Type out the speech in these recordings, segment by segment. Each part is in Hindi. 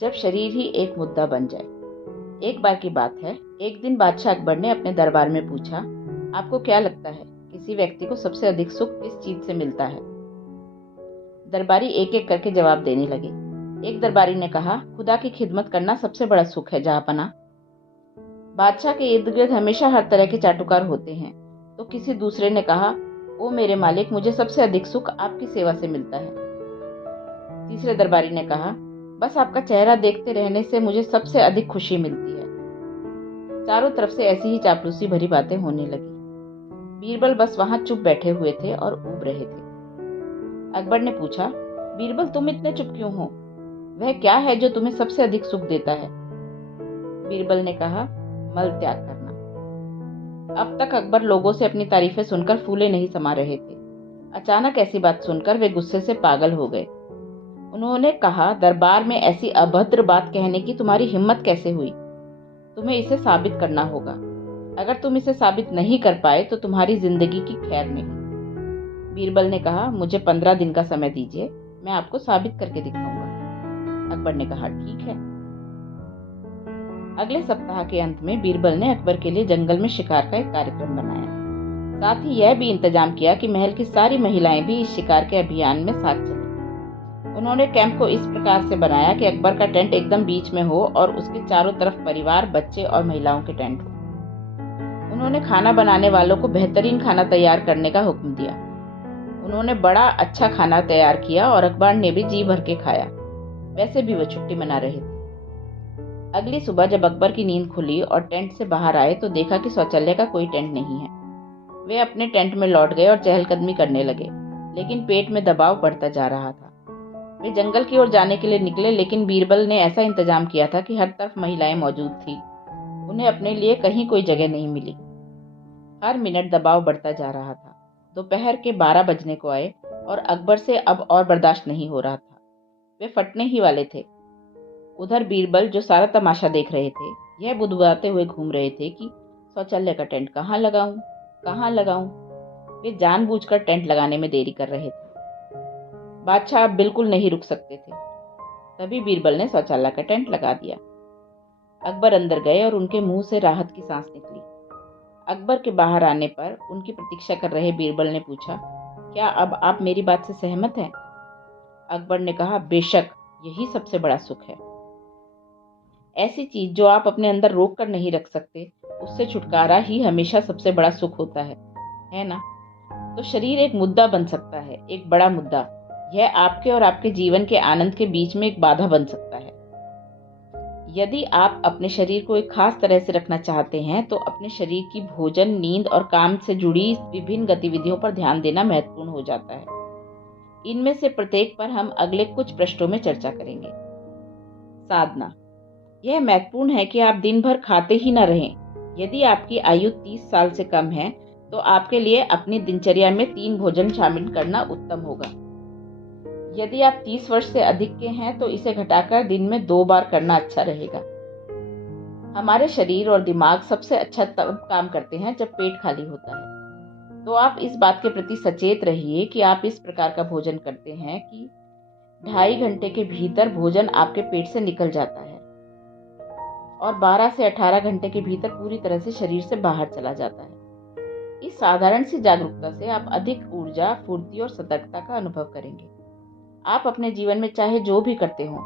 जब शरीर ही एक मुद्दा बन जाए। एक बार की बात है, एक दिन बादशाह अकबर ने अपने दरबार में पूछा, आपको क्या लगता है किसी व्यक्ति को सबसे अधिक सुख किस चीज से मिलता है? दरबारी एक एक करके जवाब देने लगे। एक दरबारी ने कहा, खुदा की खिदमत करना सबसे बड़ा सुख है जहाँपनाह। बादशाह के इर्द गिर्द हमेशा हर तरह के चाटुकार होते हैं। तो किसी दूसरे ने कहा, ओ मेरे मालिक, मुझे सबसे अधिक सुख आपकी सेवा से मिलता है। तीसरे दरबारी ने कहा, बस आपका चेहरा देखते रहने से मुझे सबसे अधिक खुशी मिलती है। चारों तरफ से ऐसी ही चापलूसी भरी बातें होने लगी। बीरबल बस वहां चुप बैठे हुए थे और ऊब रहे थे। अकबर ने पूछा, बीरबल तुम इतने चुप क्यों हो? वह क्या है जो तुम्हें सबसे अधिक सुख देता है? बीरबल ने कहा, मल त्याग करना। अब तक अकबर लोगों से अपनी तारीफें सुनकर फूले नहीं समा रहे थे। अचानक ऐसी बात सुनकर वे गुस्से से पागल हो गए। उन्होंने कहा, दरबार में ऐसी अभद्र बात कहने की तुम्हारी हिम्मत कैसे हुई? तुम्हें इसे साबित करना होगा। अगर तुम इसे साबित नहीं कर पाए तो तुम्हारी जिंदगी की खैर नहीं। बीरबल ने कहा, मुझे 15 दिन का समय दीजिए, मैं आपको साबित करके दिखाऊंगा। अकबर ने कहा, ठीक है। अगले सप्ताह के अंत में बीरबल ने अकबर के लिए जंगल में शिकार का एक कार्यक्रम बनाया। साथ ही यह भी इंतजाम किया कि महल की सारी महिलाएं भी इस शिकार के अभियान में साथ चलें। उन्होंने कैंप को इस प्रकार से बनाया कि अकबर का टेंट एकदम बीच में हो और उसके चारों तरफ परिवार, बच्चे और महिलाओं के टेंट हो। उन्होंने खाना बनाने वालों को बेहतरीन खाना तैयार करने का हुक्म दिया। उन्होंने बड़ा अच्छा खाना तैयार किया और अकबर ने भी जी भर के खाया। वैसे भी वो छुट्टी मना रहे थे। अगली सुबह जब अकबर की नींद खुली और टेंट से बाहर आए तो देखा कि शौचालय का कोई टेंट नहीं है। वे अपने टेंट में लौट गए और चहलकदमी करने लगे, लेकिन पेट में दबाव बढ़ता जा रहा था। वे जंगल की ओर जाने के लिए निकले, लेकिन बीरबल ने ऐसा इंतजाम किया था कि हर तरफ महिलाएं मौजूद थी। उन्हें अपने लिए कहीं कोई जगह नहीं मिली। हर मिनट दबाव बढ़ता जा रहा था। दोपहर के 12 बजने को आए और अकबर से अब और बर्दाश्त नहीं हो रहा था। वे फटने ही वाले थे। उधर बीरबल, जो सारा तमाशा देख रहे थे, यह बुदबुदाते हुए घूम रहे थे कि शौचालय का टेंट कहाँ लगाऊं, कहाँ लगाऊं। वे जानबूझकर टेंट लगाने में देरी कर रहे थे। बादशाह अब बिल्कुल नहीं रुक सकते थे। तभी बीरबल ने शौचालय का टेंट लगा दिया। अकबर अंदर गए और उनके मुंह से राहत की सांस निकली। अकबर के बाहर आने पर उनकी प्रतीक्षा कर रहे बीरबल ने पूछा, क्या अब आप मेरी बात से सहमत हैं? अकबर ने कहा, बेशक, यही सबसे बड़ा सुख है। ऐसी चीज जो आप अपने अंदर रोक कर नहीं रख सकते, उससे छुटकारा ही हमेशा सबसे बड़ा सुख होता है ना? तो शरीर एक मुद्दा बन सकता है, एक बड़ा मुद्दा। यह आपके और आपके जीवन के आनंद के बीच में एक बाधा बन सकता है। यदि आप अपने शरीर को एक खास तरह से रखना चाहते हैं तो अपने शरीर की भोजन, नींद और काम से जुड़ी विभिन्न गतिविधियों पर ध्यान देना महत्वपूर्ण हो जाता है। इनमें से प्रत्येक पर हम अगले कुछ पृष्ठों में चर्चा करेंगे। साधना। यह महत्वपूर्ण है कि आप दिन भर खाते ही न रहें। यदि आपकी आयु 30 साल से कम है तो आपके लिए अपनी दिनचर्या में 3 भोजन शामिल करना उत्तम होगा। यदि आप 30 वर्ष से अधिक के हैं तो इसे घटाकर दिन में 2 बार करना अच्छा रहेगा। हमारे शरीर और दिमाग सबसे अच्छा तब काम करते हैं जब पेट खाली होता है। तो आप इस बात के प्रति सचेत रहिए कि आप इस प्रकार का भोजन करते हैं कि 2.5 घंटे के भीतर भोजन आपके पेट से निकल जाता है और 12 से 18 घंटे के भीतर पूरी तरह से शरीर से बाहर चला जाता है। इस साधारण सी जागरूकता से आप अधिक ऊर्जा, फुर्ती और सतर्कता का अनुभव करेंगे। आप अपने जीवन में चाहे जो भी करते हो,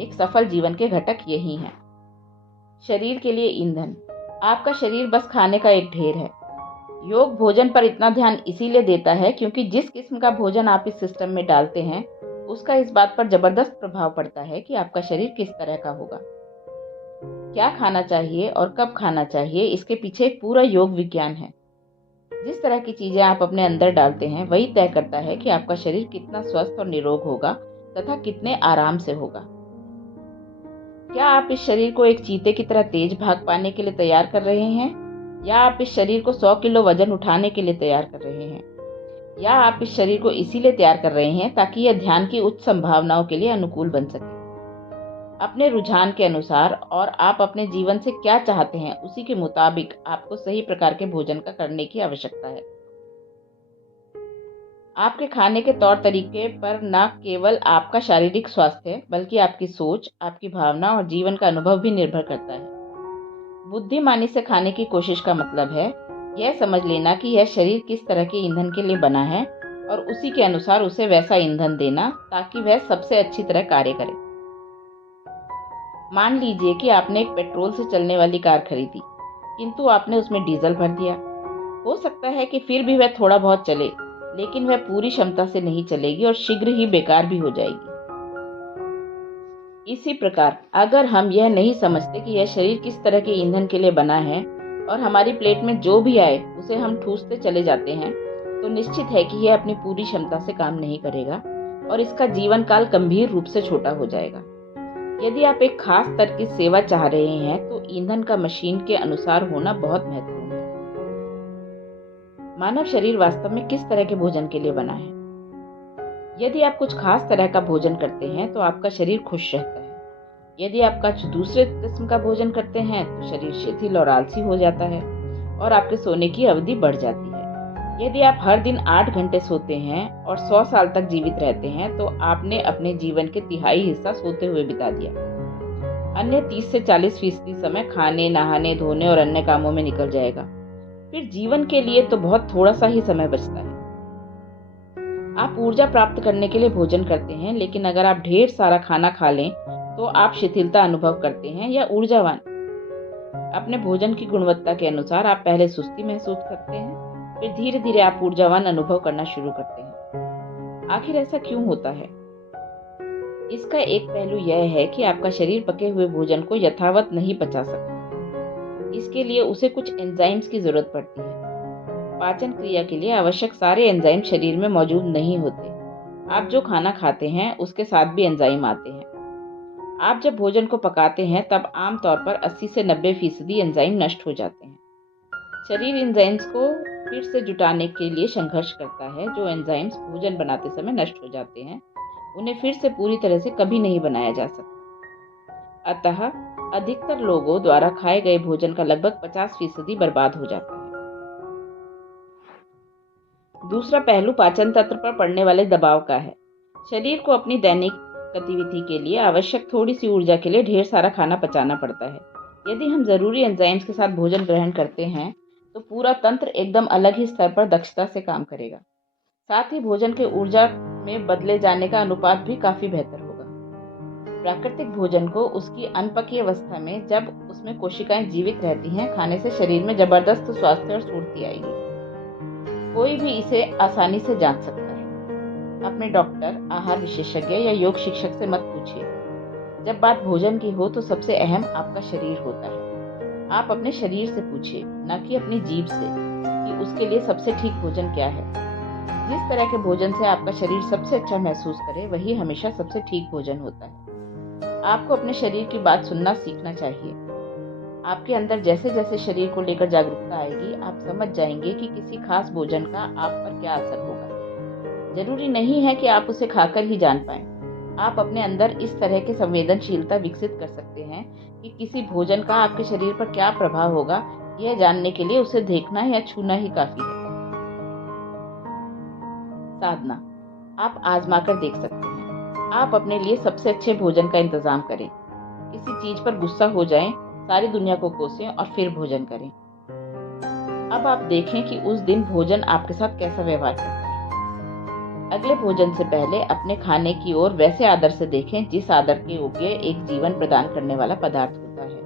एक सफल जीवन के घटक यही हैं। शरीर के लिए ईंधन। आपका शरीर बस खाने का एक ढेर है। योग भोजन पर इतना ध्यान इसीलिए देता है क्योंकि जिस किस्म का भोजन आप इस सिस्टम में डालते हैं, उसका इस बात पर जबरदस्त प्रभाव पड़ता है कि आपका शरीर किस तरह का होगा। क्या खाना चाहिए और कब खाना चाहिए, इसके पीछे एक पूरा योग विज्ञान है। जिस तरह की चीजें आप अपने अंदर डालते हैं वही तय करता है कि आपका शरीर कितना स्वस्थ और निरोग होगा तथा कितने आराम से होगा। क्या आप इस शरीर को एक चीते की तरह तेज भाग पाने के लिए तैयार कर रहे हैं, या आप इस शरीर को 100 किलो वजन उठाने के लिए तैयार कर रहे हैं, या आप इस शरीर को इसीलिए तैयार कर रहे हैं ताकि यह ध्यान की उच्च संभावनाओं के लिए अनुकूल बन सके? अपने रुझान के अनुसार और आप अपने जीवन से क्या चाहते हैं उसी के मुताबिक आपको सही प्रकार के भोजन का करने की आवश्यकता है। आपके खाने के तौर तरीके पर न केवल आपका शारीरिक स्वास्थ्य बल्कि आपकी सोच, आपकी भावना और जीवन का अनुभव भी निर्भर करता है। बुद्धिमानी से खाने की कोशिश का मतलब है यह समझ लेना कि यह शरीर किस तरह के ईंधन के लिए बना है और उसी के अनुसार उसे वैसा ईंधन देना ताकि वह सबसे अच्छी तरह कार्य करे। मान लीजिए कि आपने एक पेट्रोल से चलने वाली कार खरीदी, किंतु आपने उसमें डीजल भर दिया। हो सकता है कि फिर भी वह थोड़ा बहुत चले, लेकिन वह पूरी क्षमता से नहीं चलेगी और शीघ्र ही बेकार भी हो जाएगी। इसी प्रकार अगर हम यह नहीं समझते कि यह शरीर किस तरह के ईंधन के लिए बना है और हमारी प्लेट में जो भी आए उसे हम ठूसते चले जाते हैं, तो निश्चित है कि यह अपनी पूरी क्षमता से काम नहीं करेगा और इसका जीवन काल गंभीर रूप से छोटा हो जाएगा। यदि आप एक खास स्तर की सेवा चाह रहे हैं तो ईंधन का मशीन के अनुसार होना बहुत महत्वपूर्ण है। मानव शरीर वास्तव में किस तरह के भोजन के लिए बना है? यदि आप कुछ खास तरह का भोजन करते हैं तो आपका शरीर खुश रहता है। यदि आप कुछ दूसरे किस्म का भोजन करते हैं तो शरीर शिथिल और आलसी हो जाता है और आपके सोने की अवधि बढ़ जाती है। यदि आप हर दिन 8 घंटे सोते हैं और 100 साल तक जीवित रहते हैं तो आपने अपने जीवन के तिहाई हिस्सा सोते हुए बिता दिया। अन्य 30 से 40% समय खाने, नहाने, धोने और अन्य कामों में निकल जाएगा। फिर जीवन के लिए तो बहुत थोड़ा सा ही समय बचता है। आप ऊर्जा प्राप्त करने के लिए भोजन करते हैं, लेकिन अगर आप ढेर सारा खाना खा लें तो आप शिथिलता अनुभव करते हैं या ऊर्जावान। अपने भोजन की गुणवत्ता के अनुसार आप पहले सुस्ती महसूस करते हैं, फिर धीरे धीरे आप ऊर्जावान अनुभव करना शुरू करते हैं। आखिर ऐसा क्यों होता है? इसका एक पहलू यह है कि आपका शरीर पके हुए भोजन को यथावत नहीं पचा सकता। इसके लिए उसे कुछ एंजाइम्स की जरूरत पड़ती है। पाचन क्रिया के लिए आवश्यक सारे एंजाइम शरीर में मौजूद नहीं होते। आप जो खाना खाते हैं उसके साथ भी एंजाइम आते हैं। आप जब भोजन को पकाते हैं तब आमतौर पर 80 से 90% एंजाइम नष्ट हो जाते हैं। शरीर एंजाइम्स को फिर से जुटाने के लिए संघर्ष करता है। जो एंजाइम्स भोजन बनाते समय नष्ट हो जाते हैं उन्हें फिर से पूरी तरह से कभी नहीं बनाया जा सकता। अतः अधिकतर लोगों द्वारा खाए गए भोजन का लगभग 50% बर्बाद हो जाता है। दूसरा पहलू पाचन तंत्र पर पड़ने वाले दबाव का है। शरीर को अपनी दैनिक गतिविधि के लिए आवश्यक थोड़ी सी ऊर्जा के लिए ढेर सारा खाना पचाना पड़ता है। यदि हम जरूरी एंजाइम्स के साथ भोजन ग्रहण करते हैं तो पूरा तंत्र एकदम अलग ही स्तर पर दक्षता से काम करेगा। साथ ही भोजन के ऊर्जा में बदले जाने का अनुपात भी काफी बेहतर होगा। प्राकृतिक भोजन को उसकी अनपकी अवस्था में, जब उसमें कोशिकाएं जीवित रहती हैं, खाने से शरीर में जबरदस्त स्वास्थ्य और स्फूर्ति आएगी। कोई भी इसे आसानी से जांच सकता है। अपने डॉक्टर, आहार विशेषज्ञ या योग शिक्षक से मत पूछिए। जब बात भोजन की हो तो सबसे अहम आपका शरीर होता है। आप अपने शरीर से पूछिए, न कि अपनी जीभ से, कि उसके लिए सबसे ठीक भोजन क्या है। जिस तरह के भोजन से आपका शरीर सबसे अच्छा महसूस करे वही हमेशा सबसे ठीक भोजन होता है। आपको अपने शरीर की बात सुनना सीखना चाहिए। आपके अंदर जैसे जैसे शरीर को लेकर जागरूकता आएगी, आप समझ जाएंगे कि किसी खास भोजन का आप पर क्या असर होगा। जरूरी नहीं है कि आप उसे खाकर ही जान पाएं। आप अपने अंदर इस तरह की संवेदनशीलता विकसित कर सकते हैं कि किसी भोजन का आपके शरीर पर क्या प्रभाव होगा, यह जानने के लिए उसे देखना या छूना ही काफी है। साधना आप आजमा कर देख सकते हैं। आप अपने लिए सबसे अच्छे भोजन का इंतजाम करें। किसी चीज पर गुस्सा हो जाएं, सारी दुनिया को कोसें और फिर भोजन करें। अब आप देखें कि उस दिन भोजन आपके साथ कैसा व्यवहार करता है। अगले भोजन से पहले अपने खाने की ओर वैसे आदर से देखें जिस आदर के योग्य एक जीवन प्रदान करने वाला पदार्थ होता है,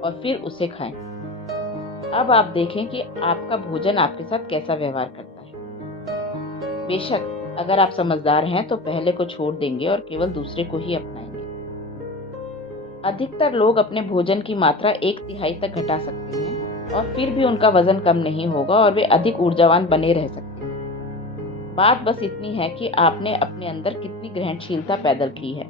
और फिर उसे खाएं। अब आप देखें कि आपका भोजन आपके साथ कैसा व्यवहार करता है। बेशक अगर आप समझदार हैं तो पहले को छोड़ देंगे और केवल दूसरे को ही अपनाएंगे। अधिकतर लोग अपने भोजन की मात्रा 1/3 तक घटा सकते हैं और फिर भी उनका वजन कम नहीं होगा और वे अधिक ऊर्जावान बने रह सकते हैं। बात बस इतनी है कि आपने अपने अंदर कितनी ग्रहणशीलता पैदा की है,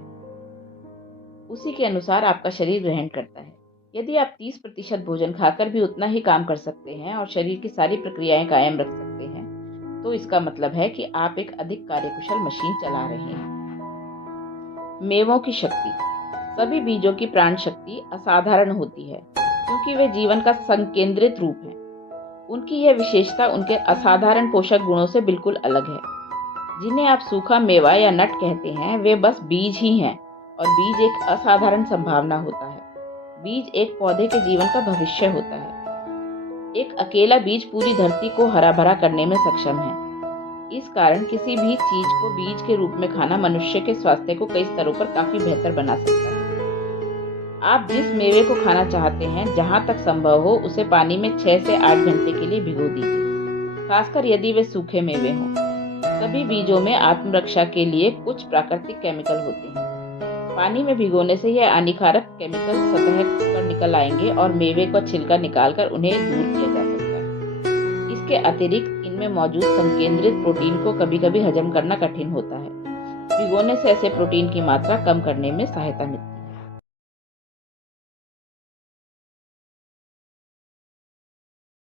उसी के अनुसार आपका शरीर ग्रहण करता है। यदि आप 30% भोजन खाकर भी उतना ही काम कर सकते हैं और शरीर की सारी प्रक्रियाएं कायम रख सकते हैं, तो इसका मतलब है कि आप एक अधिक कार्यकुशल मशीन चला रहे हैं। मेवों की शक्ति। सभी बीजों की प्राण शक्ति असाधारण होती है क्योंकि वे जीवन का संकेंद्रित रूप है। उनकी यह विशेषता उनके असाधारण पोषक गुणों से बिल्कुल अलग है। जिन्हें आप सूखा मेवा या नट कहते हैं, वे बस बीज ही हैं और बीज एक असाधारण संभावना होता है। बीज एक पौधे के जीवन का भविष्य होता है। एक अकेला बीज पूरी धरती को हरा भरा करने में सक्षम है। इस कारण किसी भी चीज को बीज के रूप में खाना मनुष्य के स्वास्थ्य को कई स्तरों पर काफी बेहतर बना सकता है। आप जिस मेवे को खाना चाहते हैं, जहां तक संभव हो उसे पानी में 6 से 8 घंटे के लिए भिगो दीजिए, खासकर यदि वे सूखे मेवे हों। सभी बीजों में आत्मरक्षा के लिए कुछ प्राकृतिक केमिकल होते हैं। पानी में भिगोने से यह हानिकारक केमिकल सतह पर निकल आएंगे और मेवे का छिलका निकालकर उन्हें दूर किया जा सकता है। इसके अतिरिक्त इनमें मौजूद संकेंद्रित प्रोटीन को कभी-कभी हजम करना कठिन होता है। भिगोने से ऐसे प्रोटीन की मात्रा कम करने में सहायता मिलती है।